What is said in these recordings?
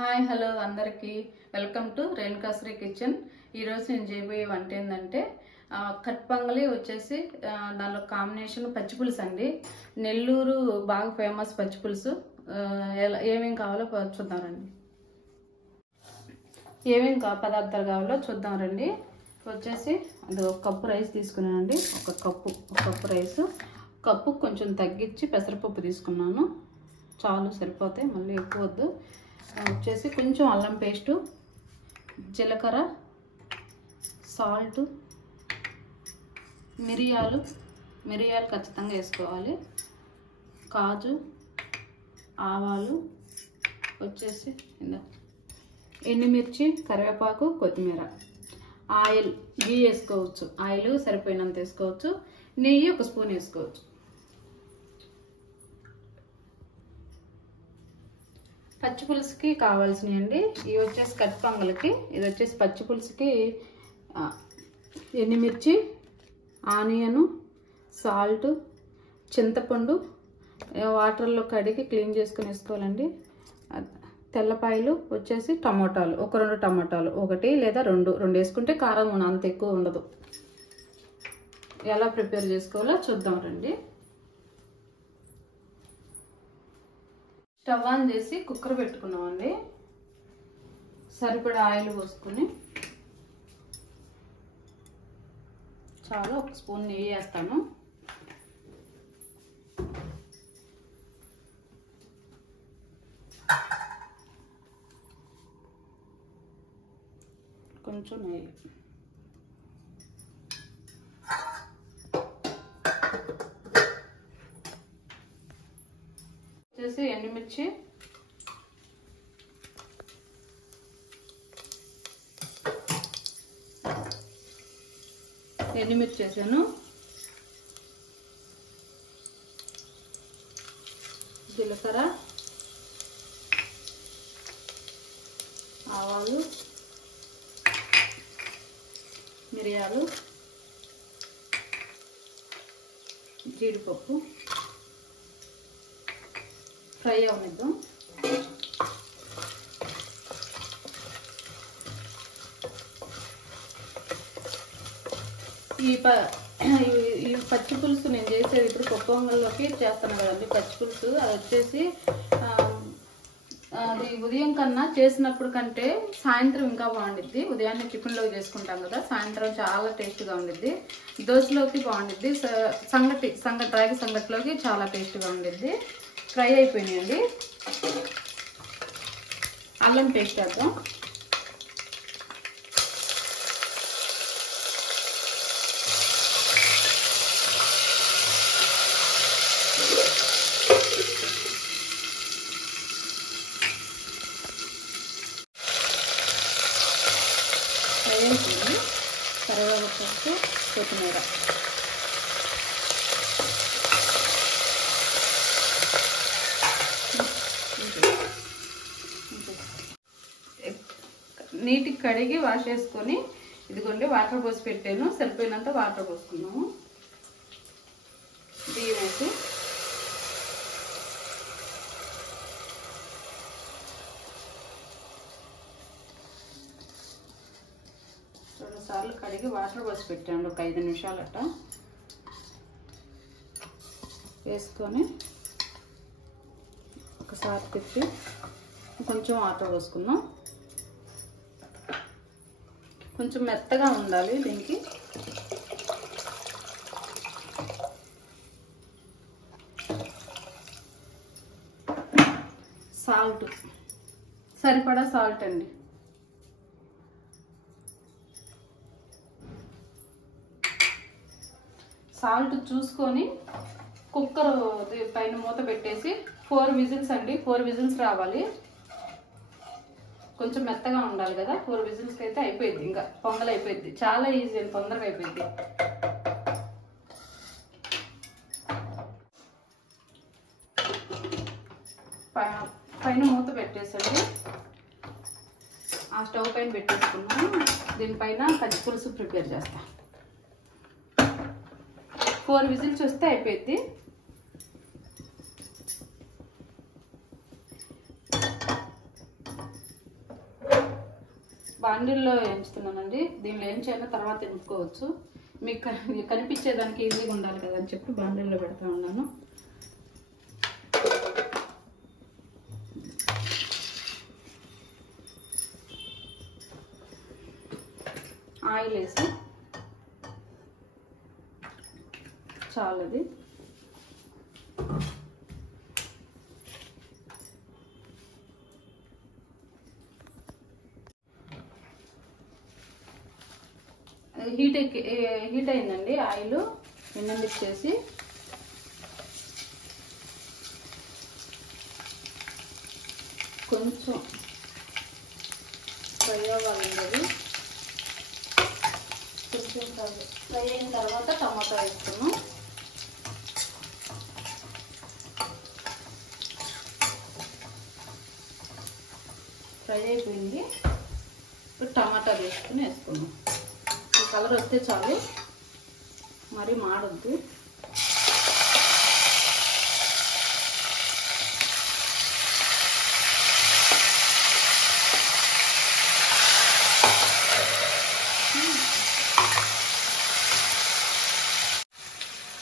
Hi hello అందరికీ welcome to రేణుకాశ్రీ kitchen. ఈరోజు నేను చేయబోయే వంట ఏంటంటే కట్ పొంగలి వచ్చేసి దానిలో కాంబినేషన్ పచ్చిపులుసు అండి. నెల్లూరు బాగా ఫేమస్ పచ్చిపులుసు. ఏమేం కావాలో చూద్దాం రండి. ఏమేం పదార్థాలు కావాలో చూద్దాం రండి. వచ్చేసి అది ఒక కప్పు రైస్ తీసుకున్నానండి. ఒక కప్పు రైస్, కప్పు కొంచెం తగ్గించి పెసరపప్పు తీసుకున్నాను. చాలు, సరిపోతాయి, మళ్ళీ ఎక్కువ వద్దు. వచ్చేసి కొంచెం అల్లం పేస్టు, జీలకర్ర, సాల్ట్, మిరియాలు ఖచ్చితంగా వేసుకోవాలి, కాజు, ఆవాలు, వచ్చేసి ఎండుమిర్చి, కరివేపాకు, కొత్తిమీర, ఆయిల్ గీ వేసుకోవచ్చు, ఆయిల్ సరిపోయినంత వేసుకోవచ్చు, నెయ్యి ఒక స్పూన్ వేసుకోవచ్చు. పచ్చి పులుసుకి కావాల్సినవి అండి. ఇవి వచ్చేసి కట్ పొంగలికి, ఇది వచ్చేసి పచ్చి పులుసుకి ఎండుమిర్చి, ఆనియను, సాల్ట్, చింతపండు వాటర్లో కడిగి క్లీన్ చేసుకుని వేసుకోవాలండి. తెల్లపాయలు వచ్చేసి టమోటాలు, ఒక 2 టమోటాలు, 1 లేదా 2 వేసుకుంటే కారం అంత ఎక్కువ ఉండదు. ఎలా ప్రిపేర్ చేసుకోవాలో చూద్దాం రండి. స్టవ్ ఆన్ చేసి కుక్కర్ పెట్టుకున్నామండి. సరిపడా ఆయిల్ పోసుకుని చాలా ఒక స్పూన్ నెయ్యి వేస్తాను. కొంచెం నెయ్యి, వచ్చేసి ఎండుమిర్చి, వేసాను, జీలకర్ర, ఆవాలు, మిరియాలు, జీడిపప్పు ఫ్రై అవనిద్దాం. ఈ పచ్చి పులుసు నేను చేసేది ఇప్పుడు పప్పు పొంగల్లోకి చేస్తాను కదండి. పచ్చి పులుసు అది వచ్చేసి అది ఉదయం కన్నా చేసినప్పుడు కంటే సాయంత్రం ఇంకా బాగుండిద్ది. ఉదయాన్నే టిఫిన్లోకి చేసుకుంటాం కదా, సాయంత్రం చాలా టేస్ట్గా ఉండిద్ది. దోశలోకి బాగుండిద్ది, రాగి సంగటిలోకి చాలా టేస్ట్గా ఉండిద్ది. ఫ్రై అయిపోయినాయండి. అల్లం పేస్ట్ వేద్దాం. ఫ్రై అయిపోయింది. కరివేపాకు, కొత్తిమీర, నీటికి కడిగి వాష్ చేసుకొని ఇదిగోండి వాటర్ పోసి పెట్టాను. సరిపోయినంత వాటర్ పోసుకున్నాము. బియ్యం వేసి రెండుసార్లు కడిగి వాటర్ పోసి పెట్టాను. ఒక 5 నిమిషాలు అట్ట వేసుకొని ఒకసారి తిప్పి కొంచెం వాటర్ పోసుకుందాం. కొంచెం మెత్తగా ఉండాలి దీనికి. సాల్ట్ సరిపడా సాల్ట్ అండి. సాల్ట్ చూసుకొని కుక్కర్ పైన మూత పెట్టేసి 4 విజిల్స్ అండి. 4 విజిల్స్ రావాలి. కొంచెం మెత్తగా ఉండాలి కదా. 4 విజిల్స్కి అయితే అయిపోయింది. ఇంకా పొంగల్ అయిపోయింది. చాలా ఈజీ అండి, తొందరగా అయిపోయింది. పైన మూత పెట్టేసండి. ఆ స్టవ్ పైన పెట్టేసుకున్నాను. దీనిపైన పచ్చి పులుసు ప్రిపేర్ చేస్తా. 4 విజిల్స్ వస్తే అయిపోయింది. బాండిల్లో వేయించుతున్నానండి. దీనిలో ఏం చేయాలో తర్వాత ఎంపుకోవచ్చు. మీకు కనిపించేదానికి ఈజీగా ఉండాలి కదా అని చెప్పి బాండిల్లో పెడతా ఉన్నాను. ఆయిల్ వేసి చాలది. హీట్ అయిందండి ఆయిల్. చేసి కొంచెం ఫ్రై అవ్వాలండి. కొంచెం ఫ్రై అయిన తర్వాత టమాటా వేసుకున్నాం. ఫ్రై అయిపోయింది. ఇప్పుడు టమాటా వేసుకున్నాం. ఈ కలర్ వస్తే చాలు, మరి మాడొద్దు.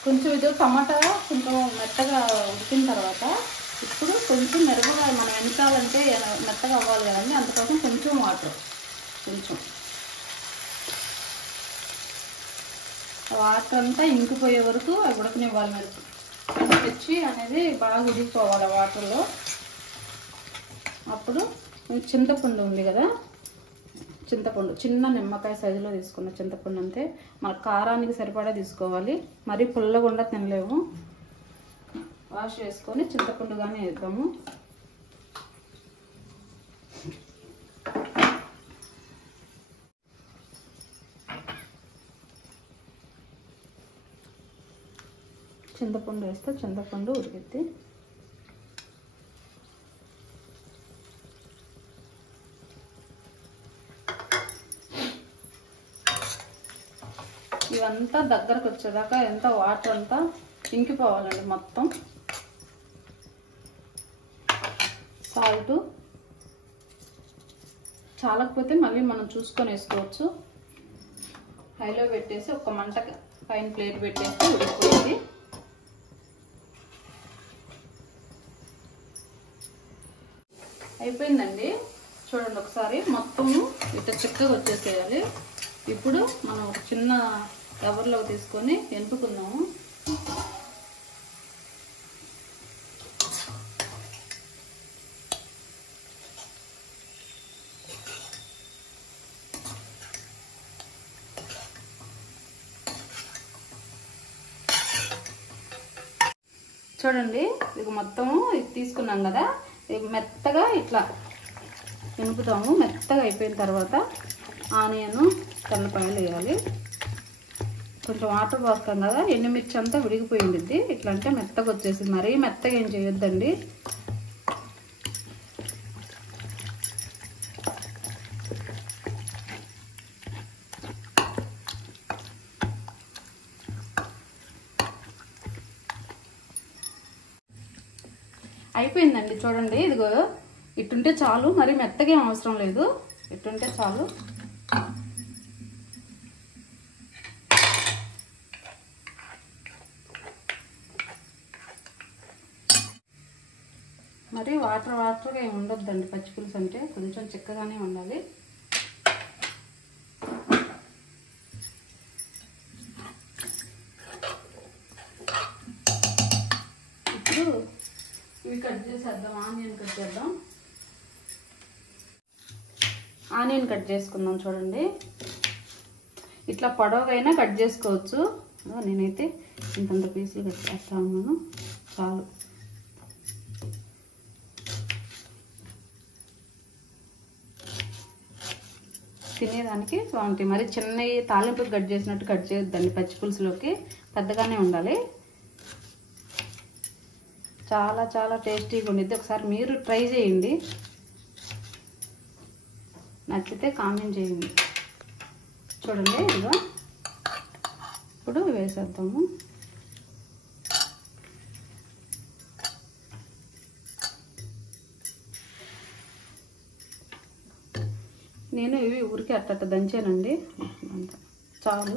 కొంచెం ఇది టమాటా కొంచెం మెత్తగా ఉడికిన తర్వాత ఇప్పుడు కొంచెం మెరుగుగా మనం వెనకాలంటే మెత్తగా అవ్వాలి కదండి, అందుకోసం కొంచెం వాటర్ అంతా ఇంకిపోయే వరకు ఉడకనివ్వాలి. మిర్చి అనేది బాగా ఉడికిపోవాలి వాటర్లో. అప్పుడు చింతపండు ఉంది కదా, చింతపండు చిన్న నిమ్మకాయ సైజులో తీసుకున్న చింతపండు అంతే. మన కారానికి సరిపడా తీసుకోవాలి, మరీ పుల్లగుండా తినలేము. వాష్ చేసుకొని చింతపండు కానీ వేద్దాము. చింతపండు వేస్తే చింతపండు ఉడికిద్ది. ఇవంతా దగ్గరకు వచ్చేదాకా ఎంత వాటర్ అంతా ఇంకిపోవాలండి మొత్తం. సాల్ట్ చాలకపోతే మళ్ళీ మనం చూసుకొని వేసుకోవచ్చు. హైలో పెట్టేసి ఒక మంట పైన ప్లేట్ పెట్టేసి ఉడికిపోయింది. అయిపోయిందండి. చూడండి ఒకసారి మొత్తము ఇట్లా చిక్కగా వచ్చేసేయాలి. ఇప్పుడు మనం ఒక చిన్న కవర్లో తీసుకొని ఎనుపుకుందాము. చూడండి ఇది మొత్తము ఇది తీసుకున్నాం కదా, ఇది మెత్తగా ఇట్లా ఎనుపుతాము. మెత్తగా అయిపోయిన తర్వాత ఆనియన్ తెల్లపాయలు వేయాలి. కొంచెం వాటర్ పోస్తాం కదా, ఎండుమిర్చి అంతా విడిగిపోయింది. ఇట్లా అంటే మెత్తగా వచ్చేసింది. మరీ మెత్తగా ఏం చేయొద్దండి. అయిపోయిందండి. చూడండి ఇదిగో ఇట్టుంటే చాలు, మరి మెత్తగా ఏం అవసరం లేదు. ఇట్టుంటే చాలు. మరి వాటర్గా ఏమి ఉండొద్దండి. పచ్చిపులుసు అంటే కొంచెం చిక్కగానే ఉండాలి. ఇప్పుడు ఇవి కట్ చేసేద్దాం. ఆనియన్ కట్ చేద్దాం. ఆనియన్ కట్ చేసుకుందాం. చూడండి ఇట్లా పొడవుగైనా కట్ చేసుకోవచ్చు. నేనైతే ఇంతంత పీసులు కట్ చేస్తా ఉన్నాను. చాలు. తినేదానికి బాగుంటాయి. మరి చిన్నవి తాలింపుకి కట్ చేసినట్టు కట్ చేయొద్దండి. పచ్చి పులుసులోకి పెద్దగానే ఉండాలి. చాలా చాలా టేస్టీగా ఉండిద్ది. ఒకసారి మీరు ట్రై చేయండి. నచ్చితే కామెంట్ చేయండి. చూడండి ఇదిగో ఇప్పుడు వేసేద్దాము. నేను ఇవి ఊరికి అట్ట దంచానండి, చాలు.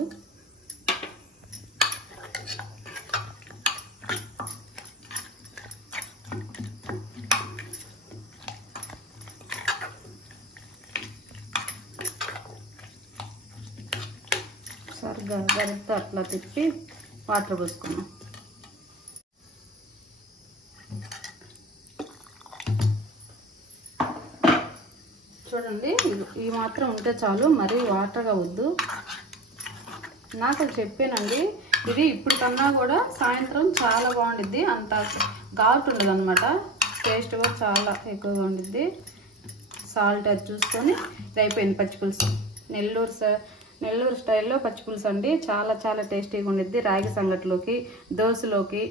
సరిగ్గా గరిటతో అట్లా తిప్పి వాటర్ పోసుకున్నాం. చూడండి, ఈ మాత్రం ఉంటే చాలు, మరీ వాటర్గా వద్దు. నాకు చెప్పానండి, ఇది ఇప్పుడు కన్నా కూడా సాయంత్రం చాలా బాగుండిద్ది, అంత ఘాటు ఉండదు అనమాట, టేస్ట్ కూడా చాలా ఎక్కువగా ఉండిద్ది. సాల్ట్ అది చూసుకొని ఇది అయిపోయింది పచ్చిపులుసు. నెల్లూరు స్టైల్లో పచ్చిపులుసు అండి, చాలా చాలా టేస్టీగా ఉండిద్ది. రాగి సంగటిలోకి, దోశలోకి,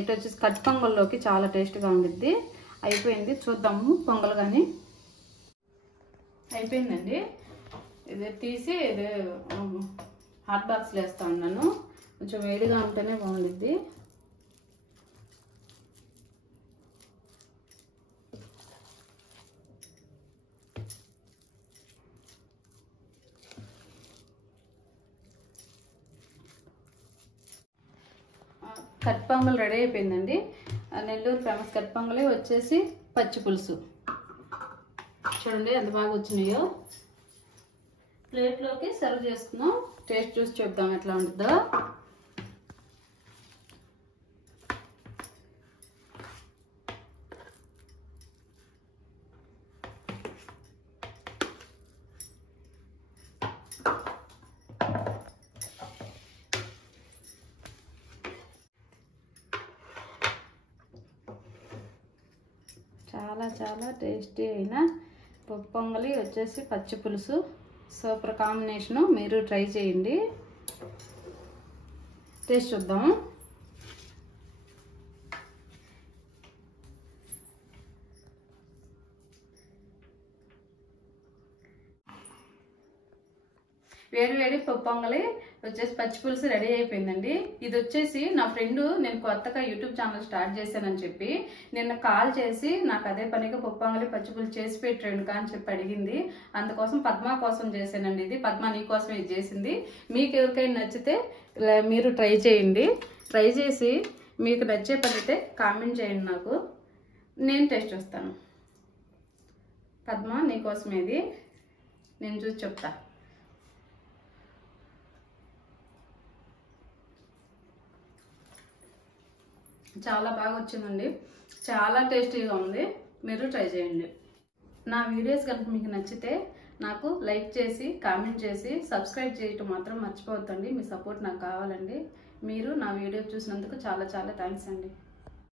ఇటు వచ్చేసి కట్ పొంగల్లోకి చాలా టేస్ట్గా ఉండిద్ది. అయిపోయింది, చూద్దాము పొంగల్ కానీ. అయిపోయిందండి, ఇది తీసి ఇది హాట్ బాక్స్లో వేస్తా ఉన్నాను, కొంచెం వేడిగా ఉంటేనే బాగుండిద్ది. కట్ పొంగల్ రెడీ అయిపోయిందండి. నెల్లూరు ఫేమస్ కట్ పొంగలే వచ్చేసి పచ్చి పులుసు. చూడండి ఎంత బాగా వచ్చినాయో. ప్లేట్లోకి సర్వ్ చేసుకుందాం, టేస్ట్ చూసి చెప్దాం ఎట్లా ఉంటుందో. చాలా చాలా టేస్టీ అయిన పప్పు పొంగలి వచ్చేసి పచ్చి పులుసు, సూపర్ కాంబినేషను. మీరు ట్రై చేయండి, టేస్ట్ చూద్దాము. వేడి వేడి పప్పు పొంగలి వచ్చేసి పచ్చి పులుసు రెడీ అయిపోయిందండి. ఇది వచ్చేసి నా ఫ్రెండ్, నేను కొత్తగా యూట్యూబ్ ఛానల్ స్టార్ట్ చేశానని చెప్పి నిన్న కాల్ చేసి నాకు అదే పనిగా పప్పు పొంగలి పచ్చి పులుసు చేసి పెట్టాడు అని చెప్పి అడిగింది. అందుకోసం పద్మ కోసం చేశానండి ఇది. పద్మ నీ కోసమే ఇది చేసింది. మీకు ఎవరికైనా నచ్చితే మీరు ట్రై చేయండి. ట్రై చేసి మీకు నచ్చే పనితే కామెంట్ చేయండి, నాకు నేను టేస్ట్ చూస్తాను. పద్మ నీ కోసమే ఇది, నేను చూసి చెప్తా. చాలా బాగా వచ్చిందండి, చాలా టేస్టీగా ఉంది. మీరు ట్రై చేయండి. నా వీడియోస్ కనుక మీకు నచ్చితే నాకు లైక్ చేసి, కామెంట్ చేసి, సబ్స్క్రైబ్ చేయటం మాత్రం మర్చిపోవద్దండి. మీ సపోర్ట్ నాకు కావాలండి. మీరు నా వీడియో చూసినందుకు చాలా చాలా థ్యాంక్స్ అండి.